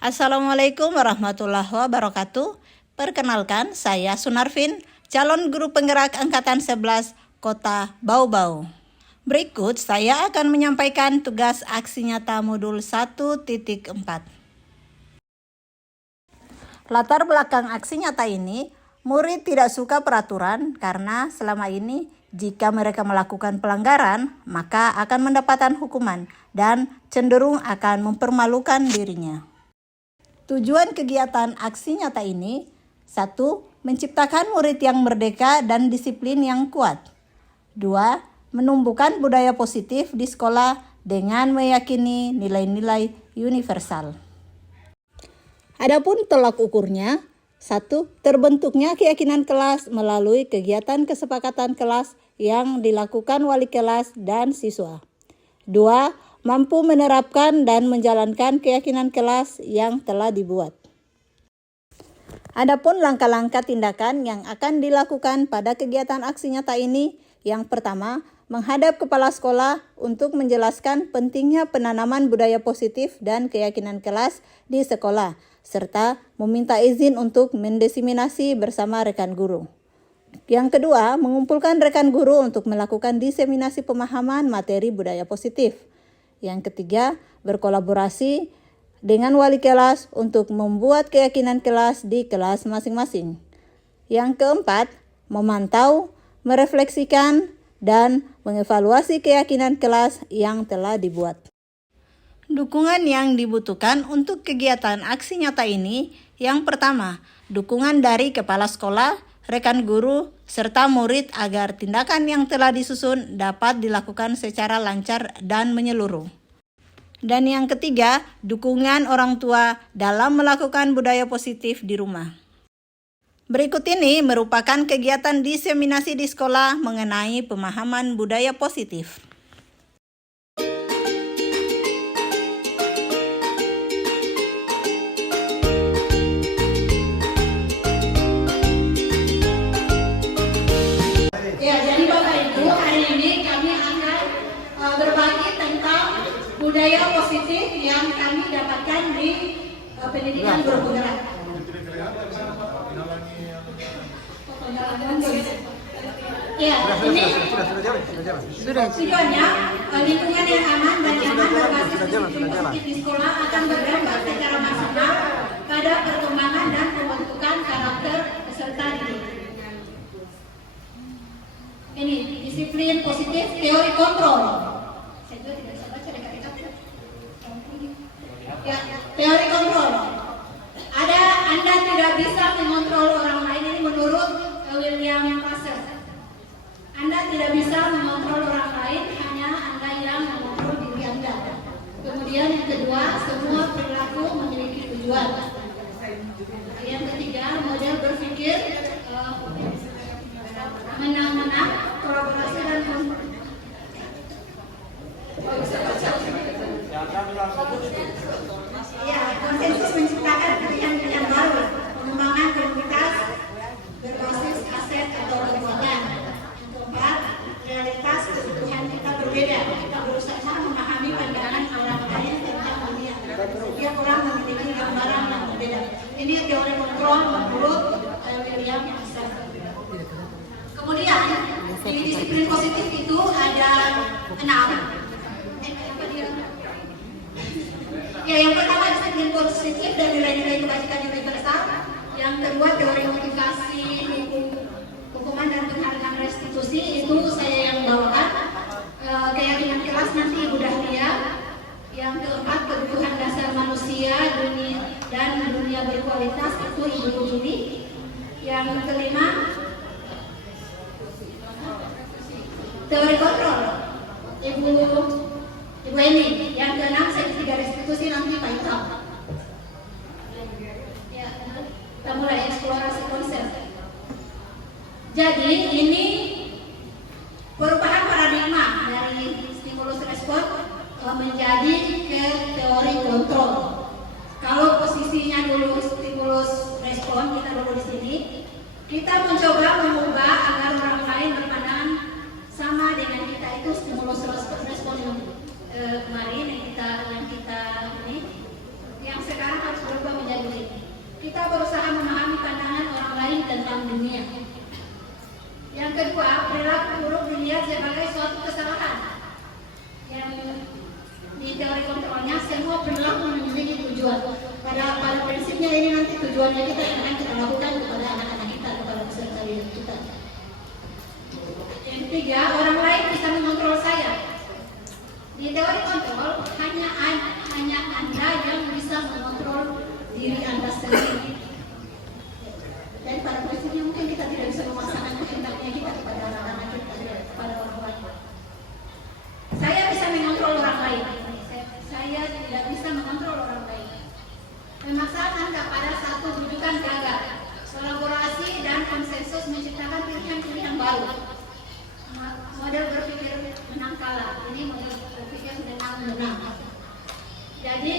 Assalamualaikum warahmatullahi wabarakatuh. Perkenalkan, saya Sunarvin, calon guru penggerak Angkatan 11 Kota Bau-Bau. Berikut saya akan menyampaikan tugas aksi nyata modul 1.4. Latar belakang aksi nyata ini, murid tidak suka peraturan karena selama ini jika mereka melakukan pelanggaran, maka akan mendapatkan hukuman dan cenderung akan mempermalukan dirinya. Tujuan kegiatan aksi nyata ini, 1. Menciptakan murid yang merdeka dan disiplin yang kuat. 2. Menumbuhkan budaya positif di sekolah dengan meyakini nilai-nilai universal. Adapun tolak ukurnya, 1. Terbentuknya keyakinan kelas melalui kegiatan kesepakatan kelas yang dilakukan wali kelas dan siswa. 2. Mampu menerapkan dan menjalankan keyakinan kelas yang telah dibuat. Adapun langkah-langkah tindakan yang akan dilakukan pada kegiatan aksi nyata ini, yang pertama, menghadap kepala sekolah untuk menjelaskan pentingnya penanaman budaya positif dan keyakinan kelas di sekolah, serta meminta izin untuk mendiseminasi bersama rekan guru. Yang kedua, mengumpulkan rekan guru untuk melakukan diseminasi pemahaman materi budaya positif. Yang ketiga, berkolaborasi dengan wali kelas untuk membuat keyakinan kelas di kelas masing-masing. Yang keempat, memantau, merefleksikan, dan mengevaluasi keyakinan kelas yang telah dibuat. Dukungan yang dibutuhkan untuk kegiatan aksi nyata ini, yang pertama, dukungan dari kepala sekolah, rekan guru, serta murid agar tindakan yang telah disusun dapat dilakukan secara lancar dan menyeluruh. Dan yang ketiga, dukungan orang tua dalam melakukan budaya positif di rumah. Berikut ini merupakan kegiatan diseminasi di sekolah mengenai pemahaman budaya positif. Budaya positif yang kami dapatkan di pendidikan guru penggerak. Ya, ini tujuannya lingkungan yang aman dan nyaman berbasis disiplin positif di sekolah akan berdampak secara maksimal pada perkembangan dan pembentukan karakter peserta didik. Ini disiplin positif teori kontrol. Ya, teori kontrol. Anda tidak bisa mengontrol orang lain, ini menurut William Passer. Anda tidak bisa mengontrol orang lain, hanya Anda yang mengontrol diri Anda. Kemudian yang kedua, semua perilaku memiliki tujuan. Yang ketiga, model berpikir menang-menang, kolaborasi dan konsensus menciptakan pilihan-pilihan baru, pengembangan komunitas berbasis aset atau kekuatan. Yang keempat, realitas kebutuhan kita berbeda. Kita berusaha memahami pandangan orang lain tentang dunia. Setiap orang memiliki gambaran yang berbeda. Ini teori kontrol menurut William Passer. Kemudian, di disiplin positif itu ada 6. Ya, yang pertama disiplin positif dan nilai-nilai kebajikan universal. Yang kedua, teori motivasi, hukuman dan penghargaan restitusi, itu saya yang bawakan. Keyakinan kelas nanti Ibu Dahlia. Yang keempat, kebutuhan dasar manusia dan dunia berkualitas, itu Ibu Juli. Yang kelima, teori kontrol, Ibu Eni. Yang keenam, segitiga restitusi nanti Pak Itam. Ya, kita mulai eksplorasi konsep. Jadi ini perubahan paradigma dari stimulus respon menjadi ke teori kontrol. Kalau posisinya dulu stimulus respon, kita dulu di sini, kita mencoba mengubah agar orang lain berpandangan sama dengan kita, itu stimulus respon kemarin yang kita ini, yang sekarang harus kita berusaha memahami pandangan orang lain tentang dunia. Yang kedua, perilaku buruk dilihat sebagai suatu kesalahan. Yang di teori kontrolnya, semua perilaku memiliki tujuan. Pada prinsipnya ini nanti tujuannya kita yang akan kita lakukan kepada anak-anak kita, kepada peserta didik kita. Yang ketiga, orang lain bisa mengontrol saya. Di teori kontrol, hanya Anda yang bisa mengontrol diri Anda sendiri. Dan pada prinsipnya mungkin kita tidak bisa memaksakan kehendaknya kita kepada anak-anak kita, kepada orang lain. Saya bisa mengontrol orang lain. Saya tidak bisa mengontrol orang lain. Pemaksaan Anda pada satu rujukan gagal. Kolaborasi dan konsensus menciptakan pilihan-pilihan baru. Model berpikir menang kalah. Ini model berpikir menang. Jadi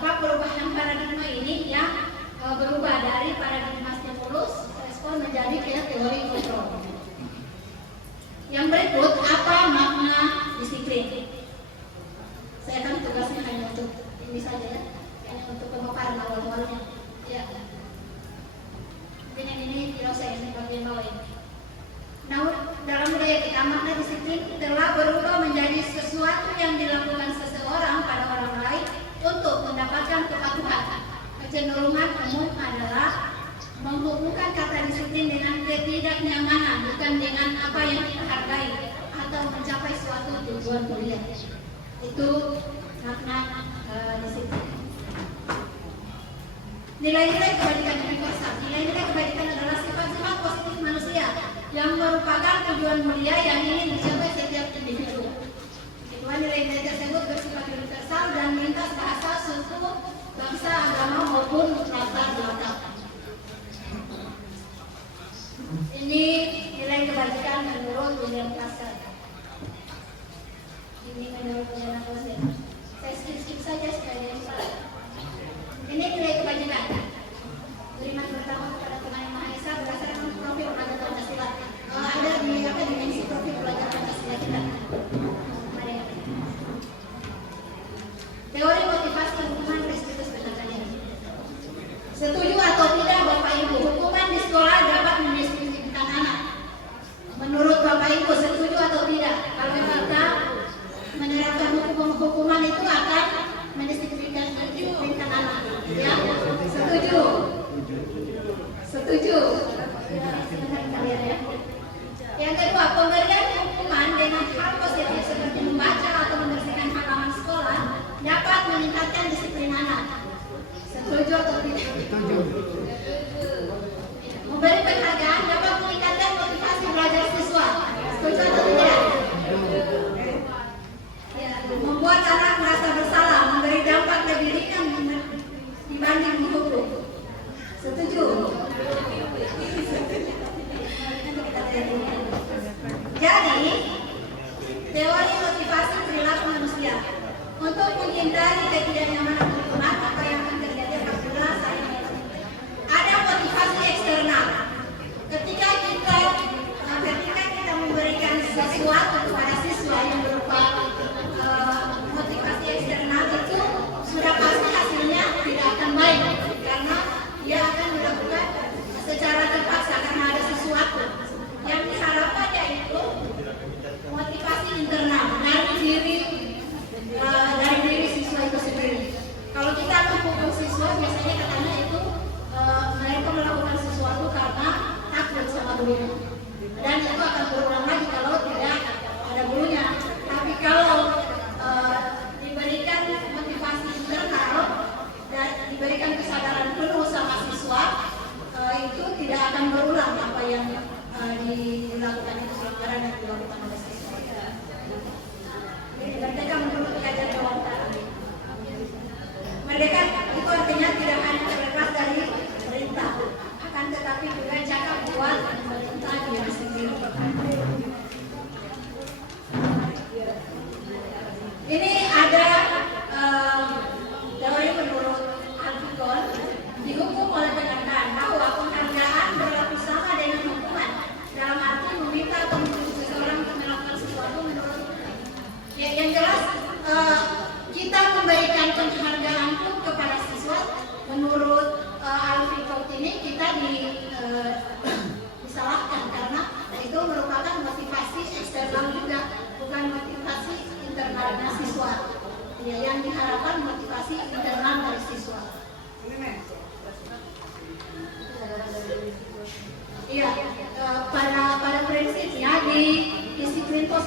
perubahan paradigma ini yang berubah dari paradigma stimulus respon menjadi teori kontrol. Yang berikut, apa makna disiplin? Saya akan tugasnya hanya untuk ini saja ya, hanya untuk pemaparan awal-awalnya. Ya. Mungkin ini tidak usah ini bagian bawah ini. Nah, dalam budaya kita makna disiplin telah berubah menjadi sesuatu yang dilakukan seseorang pada orang lain untuk mendapatkan kepatuhan. Kecenderungan umum adalah menghubungkan kata disiplin dengan ketidaknyamanan, bukan dengan apa yang kita hargai atau mencapai suatu tujuan mulia. Itu makna disiplin. Nilai-nilai kebajikan universal. Nilai-nilai kebajikan adalah sifat-sifat positif manusia yang merupakan tujuan mulia yang ingin dicapai setiap individu. Kedua, nilai-nilai tersebut bersifat universal dan lintas bahasa, suku, bangsa, agama maupun latar belakang. Ini nilai kebajikan menurut William Pascal. Ini menurut William Pascal. Saya skip saja supaya dia. Ini nilai kebajikan. Beriman pertama kepada Tuhan Yang Maha Esa berdasarkan profil pelajar Pancasila. Ada di dimensi profil pelajar Pancasila kita. Teori motivasi hukuman restitusi pendidikan. Setuju atau tidak Bapak Ibu, hukuman di sekolah dapat mendisiplinkan anak. Menurut Bapak Ibu, setuju atau tidak? Kalau kita menerapkan hukuman itu akan mendisiplinkan anak. Ya, setuju. Setuju. Ya. Yang kedua, pemberian hukuman dengan hal positif seperti membaca atau membersihkan halaman sekolah dapat meningkatkan disiplin anak. Setuju atau tidak? Setuju. Memberi penghargaan dapat meningkatkan motivasi belajar siswa. Setuju atau tidak? Ya. Membuat anak merasa bersalah, memberi dampak lebih ringan dibanding dihukum. Setuju? Jadi, teori motivasi perilaku manusia untuk menghindari ketidaknyamanan lingkungan, apa yang akan terjadi apabila saya ada motivasi eksternal. Ketika kita memberikan sesuatu kepada siswa yang berupa motivasi eksternal itu sudah pasti hasilnya tidak akan baik karena dia akan dilakukan secara terpaksa karena ada sesuatu yang diharapkan yaitu motivasi internal dari diri siswa itu sendiri. Kalau kita menghukum siswa biasanya katanya itu mereka melakukan sesuatu karena takut sama gurunya dan itu akan berulang lagi kalau tidak ada gurunya. Tapi kalau diberikan motivasi internal dan diberikan kesadaran penuh sama siswa, itu tidak akan berulang apa yang dilakukan itu pelanggaran yang dilakukan oleh siswa. Merdeka menurut kajian Kewantara. Merdeka itu artinya tidak hanya terbebas dari perintah, akan tetapi juga cakap buat pemerintah diri sendiri. Ini ada teori menurut Alfikon, dihukum oleh penghargaan bahwa penghargaan berlaku sama dengan hukuman dalam arti meminta atau menuntut seseorang untuk melakukan sesuatu menurut yang jelas kita memberikan penghargaan pun kepada siswa menurut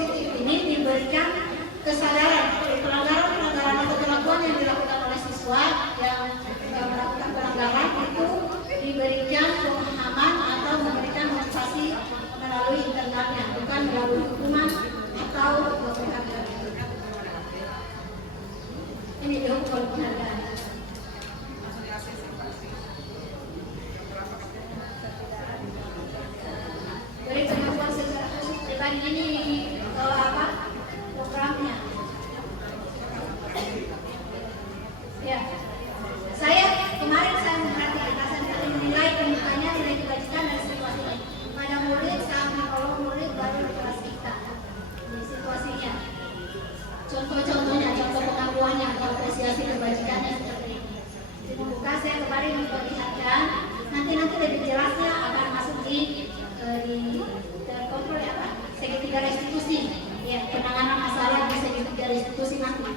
positif ini diberikan kesadaran pelanggaran atau kelakuan yang dilakukan oleh siswa yang melakukan pelanggaran itu diberikan pemahaman atau memberikan motivasi melalui internalnya, bukan melalui hukuman atau penghargaan. Ini dihukum penghargaan. Dari kemampuan secara khusus pribadi ini programnya. Ya, kemarin saya memperhatikan menilai pembukanya nilai kebajikan dan situasinya. Pada murid saat menolong murid baru di kelas kita. Ini situasinya. Contoh-contohnya, contoh pengakuannya atau apresiasi kebajikannya seperti ini. Di pembuka saya kemarin memperlihatkan, nanti lebih jelasnya akan masuk di terkontrol segitiga restitusi. Ya, penanganan masalah di segitiga restitusi nanti.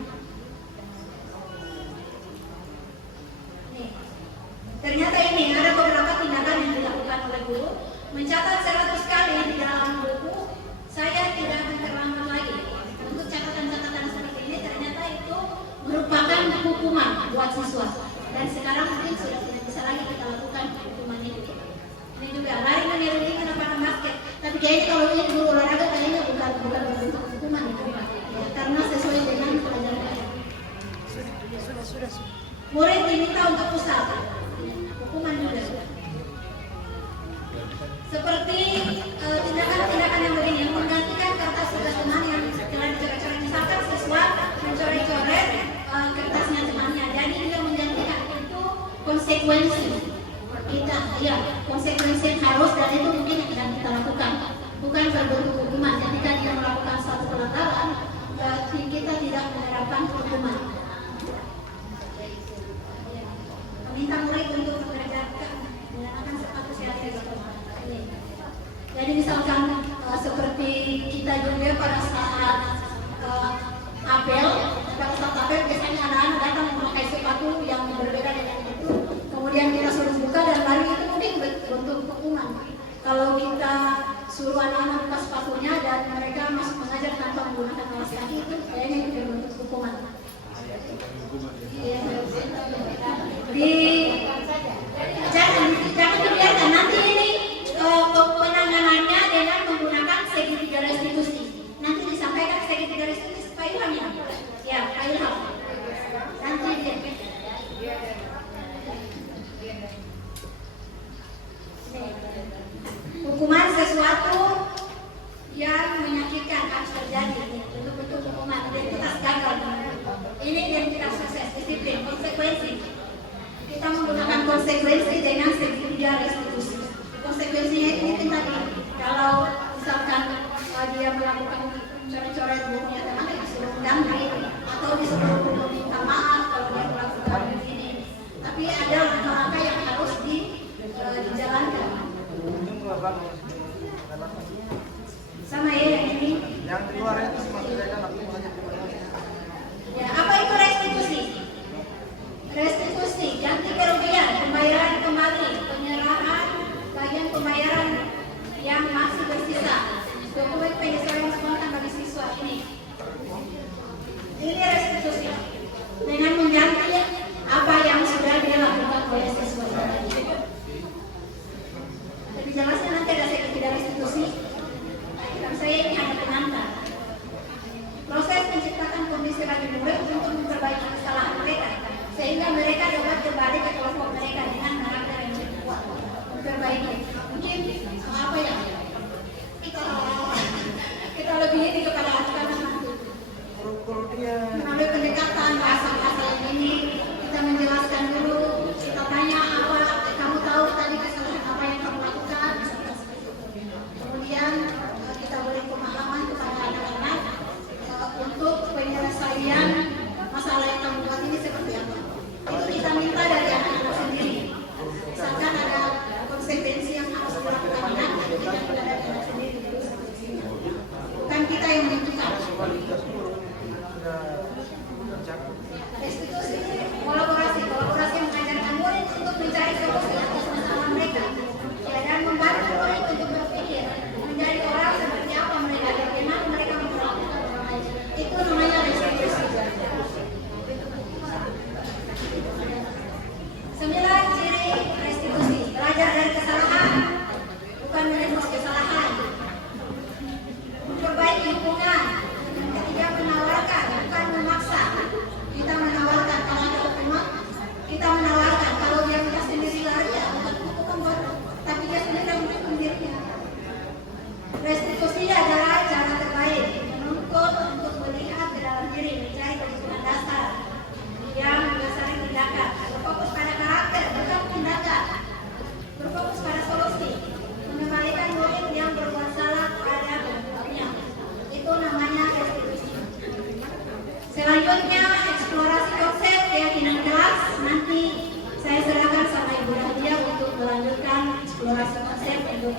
Ternyata ini ada beberapa tindakan yang dilakukan oleh guru. Mencatat 100 kali di dalam buku, saya tidak akan terlambat lagi. Untuk catatan-catatan seperti ini ternyata itu merupakan hukuman buat siswa. Dan sekarang mungkin sudah tidak bisa lagi kita lakukan hukuman ini. Ini juga lari menyeruling lapangan basket. Tapi kayaknya kalau ini guru olahraga kayaknya bukan bentuk hukuman itu, ya, karena sesuai dengan pelajaran. Murid diminta untuk pusat. Hukuman juga. Seperti tindakan-tindakan yang begini, yang menggantikan kertas tugas teman yang telah dicoret-coret. Misalkan siswa mencoret-coret kertasnya temannya, jadi dia menggantikan, itu konsekuensi. Konsekuensi yang harus, dan itu mungkin yang tidak kita lakukan. Bukan berbentuk hukuman. Ketika dia melakukan suatu pelanggaran, kita tidak menerapkan hukuman. Minta murid untuk menggunakan sepatu siaga. Jadi misalkan seperti kita juga pada saat apel biasanya anak-anak datang memakai sepatu yang berbeda dengan itu. Kemudian kita suruh buka dan baru itu mungkin bentuk hukuman. Kalau kita suruh anak-anak buka sepatunya dan mereka masuk mengajar tanpa menggunakan alas kaki, itu kayaknya itu bentuk hukuman. Jangan dibiarkan nanti ini penanganannya dengan menggunakan segitiga restitusi. Nanti disampaikan segitiga restitusi Pak Ilham ya? Ya, Pak Ilham. Nanti hukuman sesuatu yang menyakitkan harus terjadi. Bentuk-bentuk hukuman, identitas gagal. Ini identitas sukses, disiplin, konsekuensi. Kita menggunakan konsekuensi dengan segitiga restitusi. Konsekuensinya ini tadi, kalau misalkan dia melakukan coret-coret bukunya teman, disuruh mengganti atau disuruh meminta maaf kalau dia melakukan begini. Tapi ada langkah-langkah yang harus dijalankan. Sama ya yang ini. Yang di luar itu sebenarnya Ya, apa itu restitusi? Restitusi, ganti kerugian, pembayaran kembali, penyerahan bagian pembayaran yang masih bersisa. Dokumen penyesuaian spontan bagi siswa ini. Ini restitusi. Dengan mengganti apa yang sudah dilakukan oleh siswa tadi. Lebih jelasnya nanti ada segitiga restitusi. Saya ini hanya pengantar. Proses menciptakan kondisi bagi murid untuk memperbaiki kesalahan mereka, sehingga mereka dapat kembali ke kelompok mereka dengan karakter yang lebih kuat. Memperbaiki. Mungkin apa ya? Kita lebih ini kepada anak-anak. Melalui pendekatan bahasa-bahasa yang ini, kita menjelaskan dulu. Kita tanya apa, kamu tahu tadi kesalahan apa yang kamu lakukan. Kemudian kita beri pemahaman kepada anak-anak untuk penyelesaian masalah yang kamu buat ini seperti apa. Itu kita minta dari anak-anak sendiri. Misalkan ada konsekuensi yang harus dilakukan anak, kita minta dari anak sendiri. Bukan kita yang menentukan. Restitusi, kolaborasi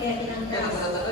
keyakinan keras.